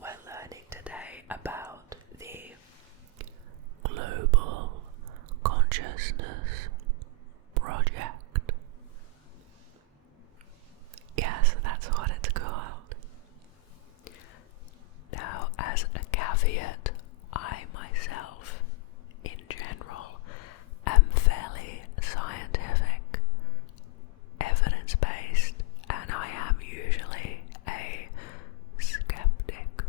We're learning today about the Global Consciousness Project. Yes, that's what it's called. Now, as a caveat, I myself, in general, am fairly scientific, evidence-based, and I am usually a skeptic.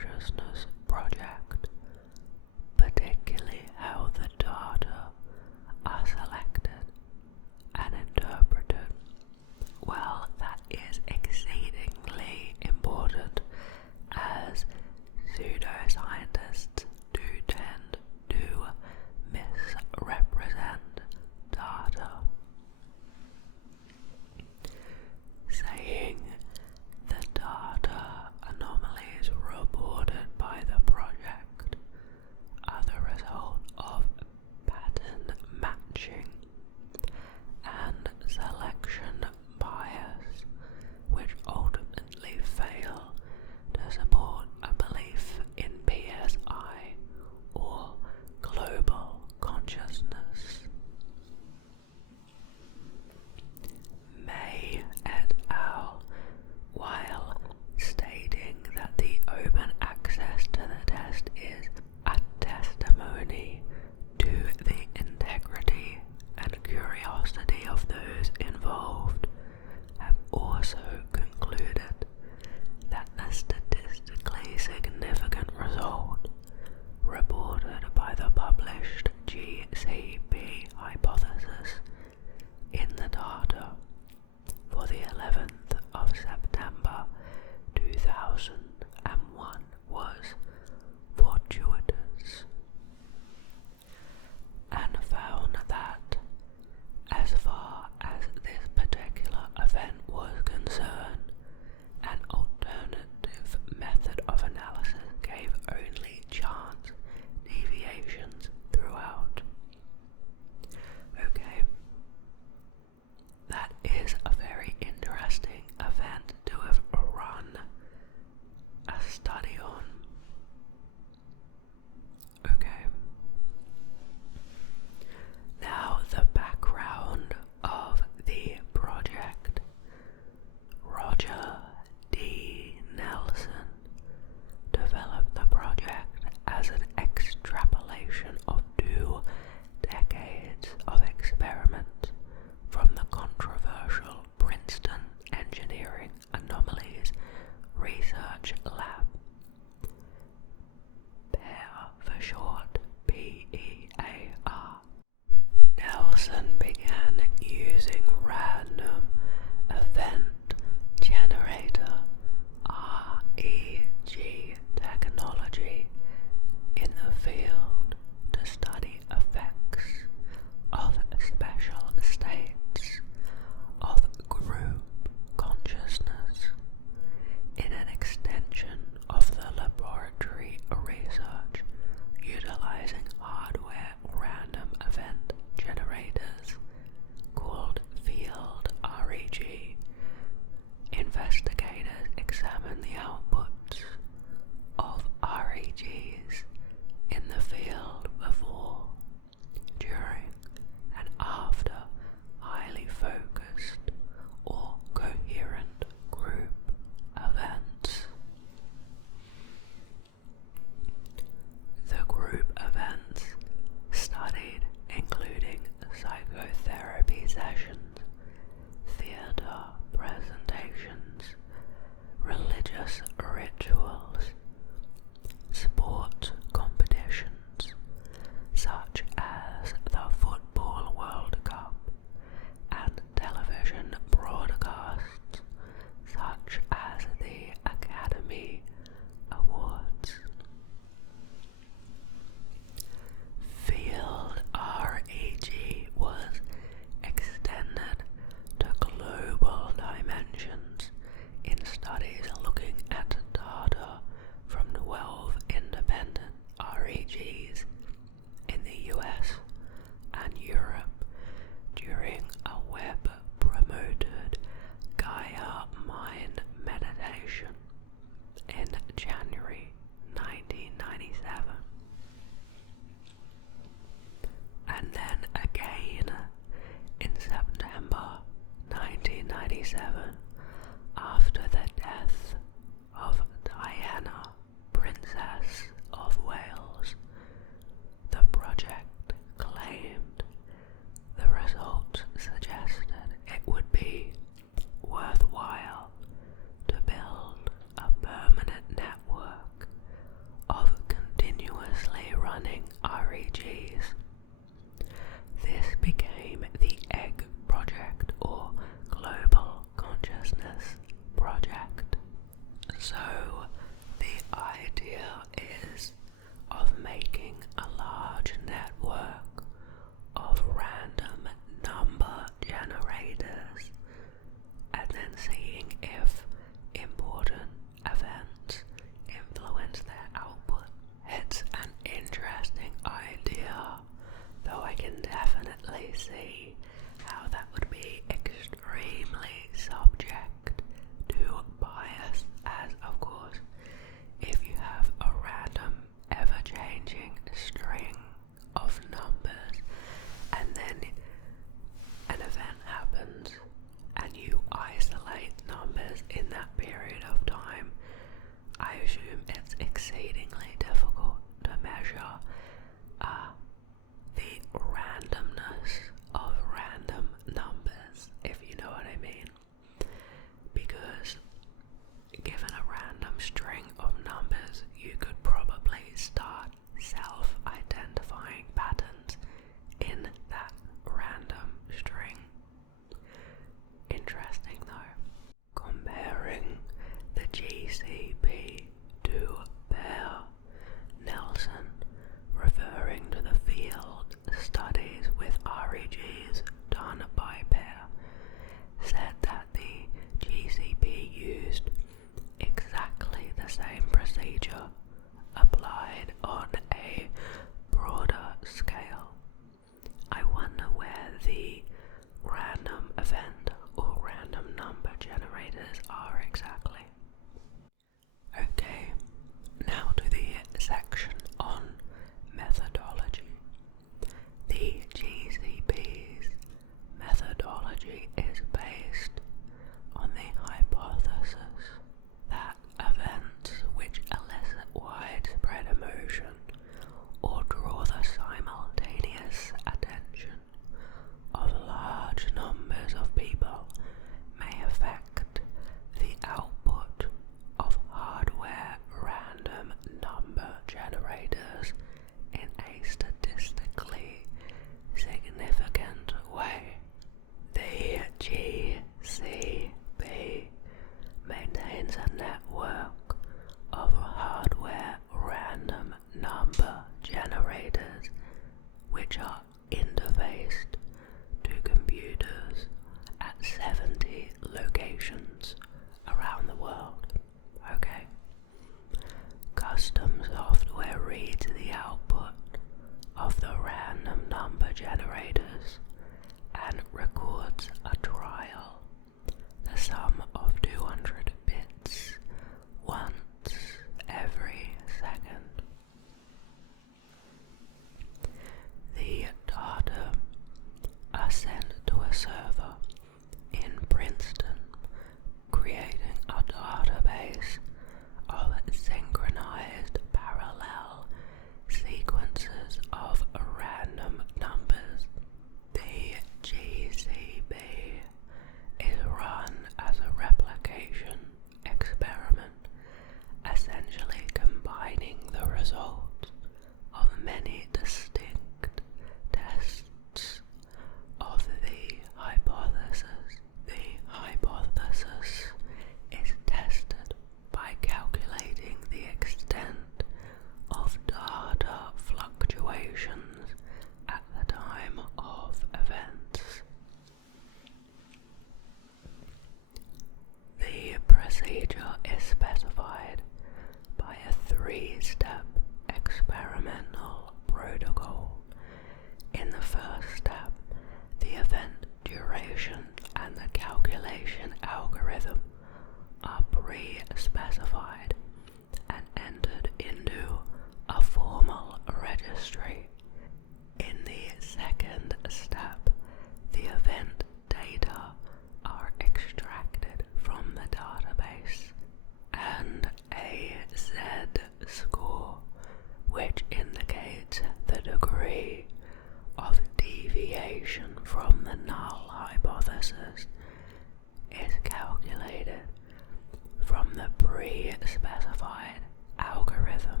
pre-specified algorithm.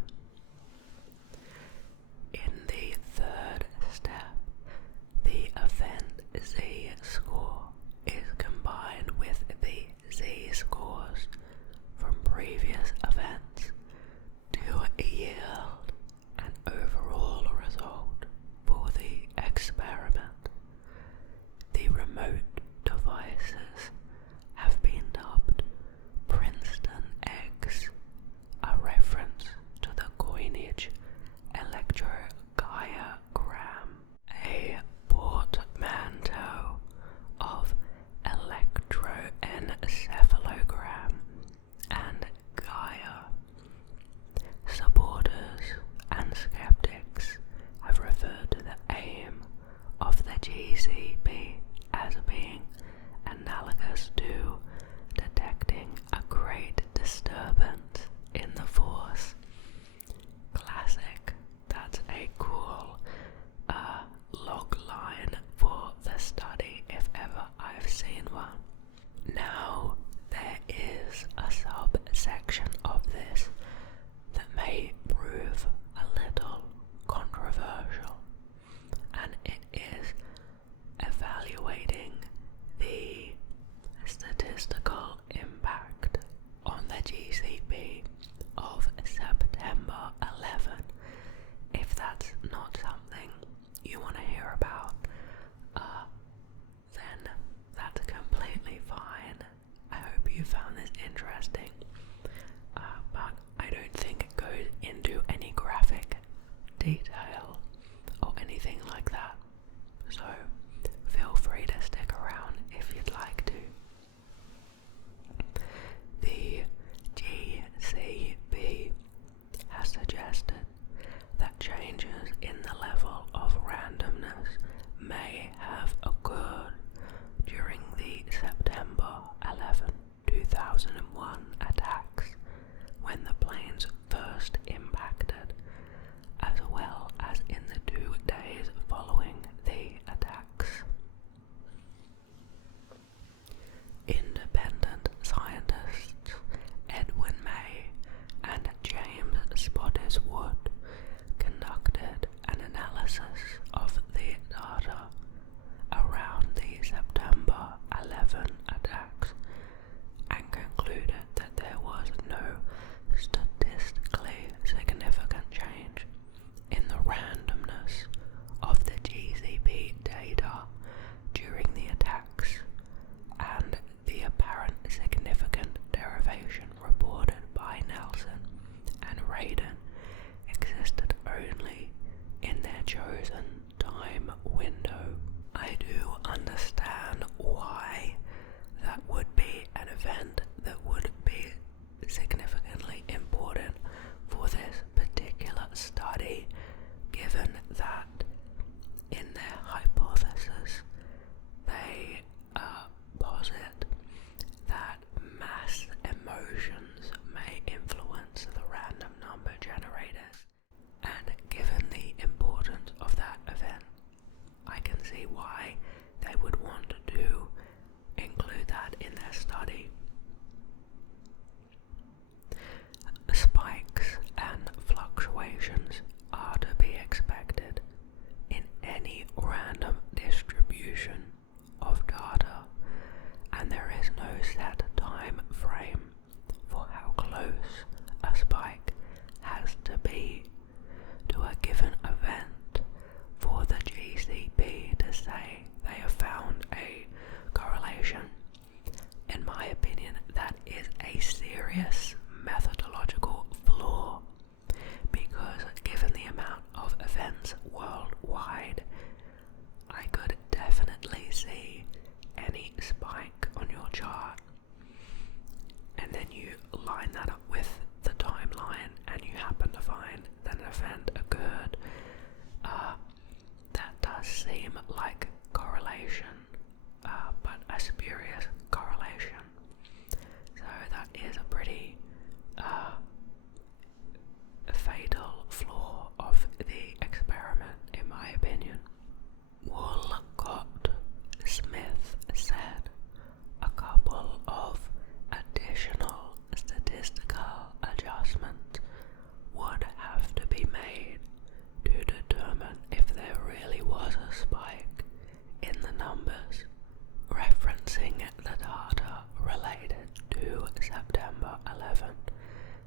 In the third step, the event z-score is combined with the z-scores from previous events to yield an overall result for the experiment. The remote devices have been dubbed Princeton eggs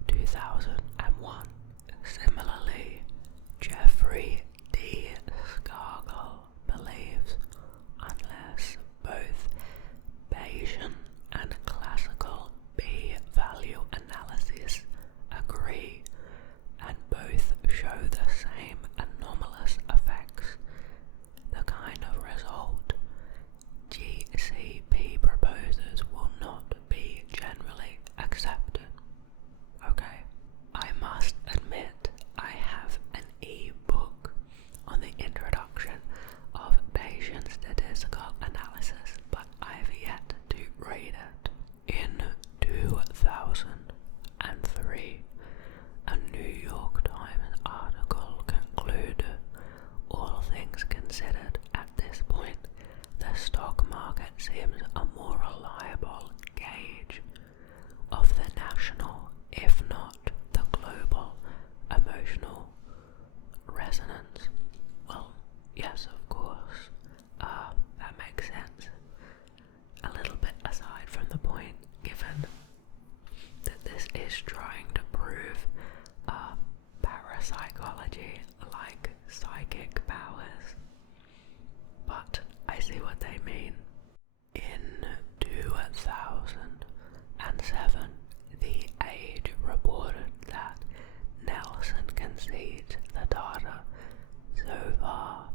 2001. Similarly, Jeffrey D. Scarlett believes unless both Bayesian and classical p-value analysis agree and both show the same anomalous effects, the kind of result GCP proposes will not be generally accepted. Okay, I must admit I have an e-book on the introduction of Bayesian statistical analysis, but I've yet to read it. In 2003, a New York Times article concluded, all things considered at this point, the stock market seems a more reliable gauge of the national, if not the global, emotional resonance. Well, yes, of course, that makes sense. A little bit aside from the point, given that this is trying to prove parapsychology like psychic powers. But I see what they mean. In 2007, The Age reported that Nelson concedes the data so far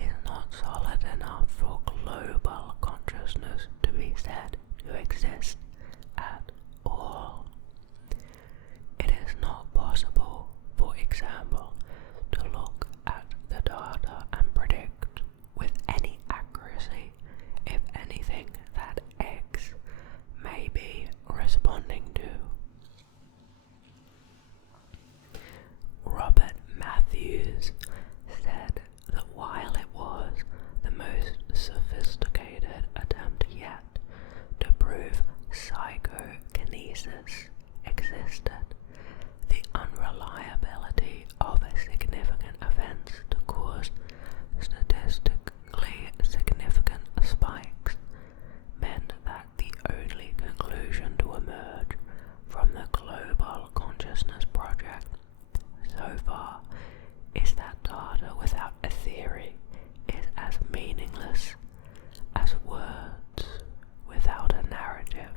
is not solid enough for global consciousness to be said to exist at all. It is not possible, for example, to look at the data and predict with any accuracy if anything that X may be responding to. Robert Matthews said that while it was the most sophisticated attempt yet to prove psychokinesis existed, the unreliability of significant events to cause statistically significant spikes meant that the only conclusion to emerge from the Global Consciousness Project so far is that data without a theory is as meaningless as words without a narrative.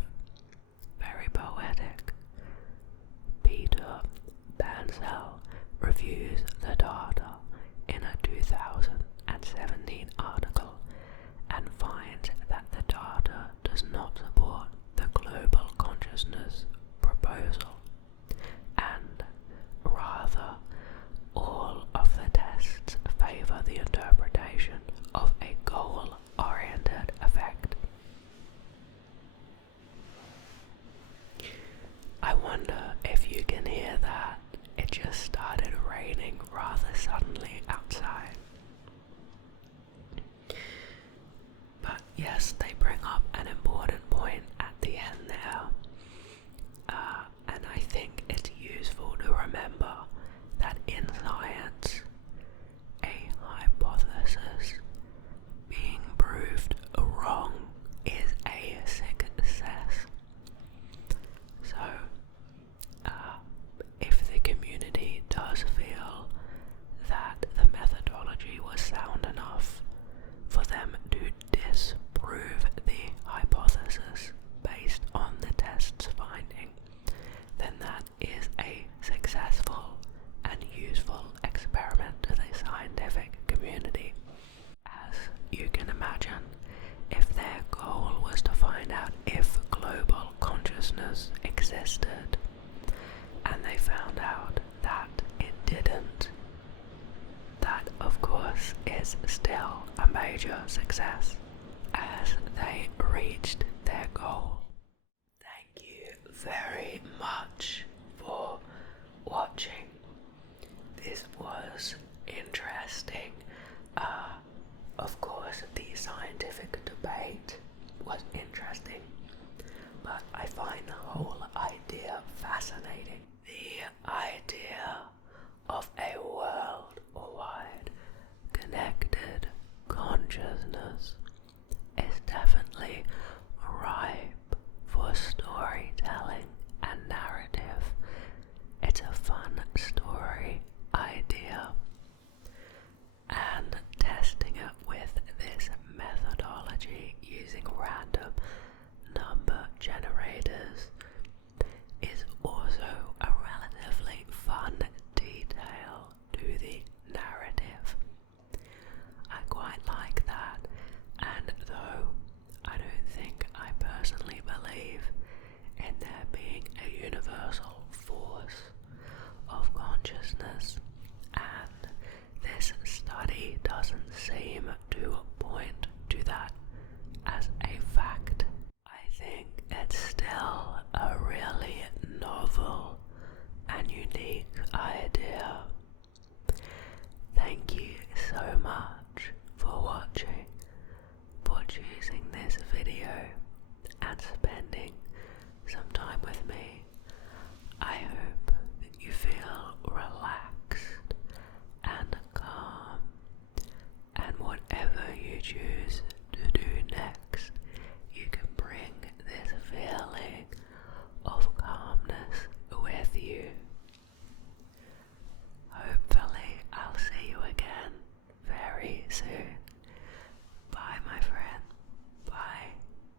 Very poetic. Peter Bansell reviews the data